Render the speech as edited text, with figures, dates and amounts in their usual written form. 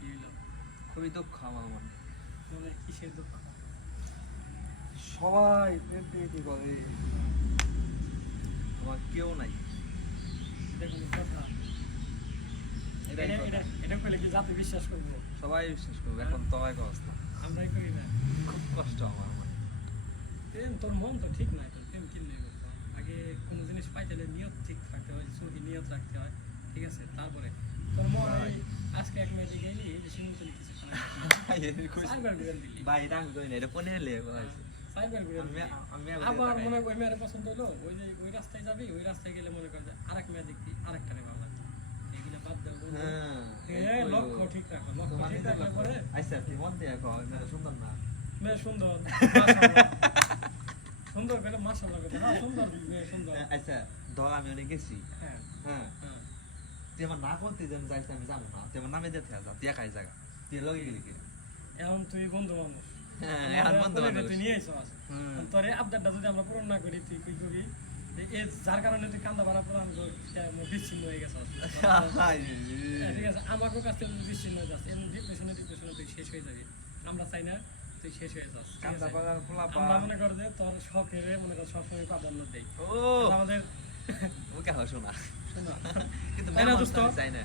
কি হইলো? খুবই দুঃখ আমার মনে। মানে কিসের দুঃখ? সবাই প্রেম প্রীতি করে, আমার কেউ নাই। এটা কোনো কথা? এটাই এটা কথা। এটা এটা কইলে কি জাতি বিশ্বাস করবো? সবাই বিশ্বাস করবে, এখন তো এক অবস্থা। আমরাই করি না। খুব কষ্ট আমার মনে। প্রেম তোর মন তো ঠিক নাই, তোর প্রেম কিনলে করতো। আগে কোনো জিনিস পাইতে হলে নিয়ত ঠিক থাকতে হয়, সহি নিয়ত রাখতে হয়, ঠিক আছে? তারপরে তোর মন এই আজকে এক মেয়ে দিকে গেলি, এই যে শিমুলতলি কিছু সাইবার ঘুরে দিলি, ভাই এটা আমি করি না, এটা কোনে লেগে কথা হয়েছে। সাইবার ঘুরে দিলি। আবার মনে কর ওই মেয়ের পছন্দ হলো, ওই যে ওই রাস্তায় যাবি, ওই রাস্তায় গেলে মনে কর যে আরেক মেয়ে দেখবি, আরেকটা রে ভালো লাগবে। এইগুলা বাদ দাও বন্ধু। হ্যাঁ, লক্ষ্য ঠিক রাখো, লক্ষ্য ঠিক রাখলে পরে আচ্ছা তুই মন দিয়ে কও, মেয়েটা সুন্দর না? মেয়ে সুন্দর, মাশাআল্লাহ। সুন্দর করে মাশাআল্লাহ কথা, হ্যাঁ সুন্দর মেয়ে সুন্দর। আচ্ছা ধর আমি অনেক গেছি, হ্যাঁ হ্যাঁ, হ্যাঁ। তুই আমার না করতে যেন যাইতে আমি যাবো না, তুই আমার নামে যেতে যা, তুই একাই জায়গা, তুই লগে গেলি কি? এখন তুই বন্ধু মানুষ, হ্যাঁ, এখন বন্ধু মানুষ। তুই নিয়ে আইছস। তোর এই আবদারটা যদি আমরা পূরণ না করি, তুই কি করবি? এই যার কারণে তুই কান্দা ভাড়া পূরণ বিচ্ছিন্ন হয়ে গেছস। ঠিক আছে, আমাকেও কাছ থেকে বিচ্ছিন্ন হয়ে যাচ্ছে, এমন ডিপ্রেশনে তুই শেষ হয়ে যাবি। আমরা চাই না তুই শেষ হয়ে যাস। ঠিক আছে? আমরা মনে কর যে তোর শখের মনে কর সবসময় প্রাধান্য দেই। ও আমাদের ওকে শোনা শোনা কিন্তু তাই না দোস্ত? চাই না।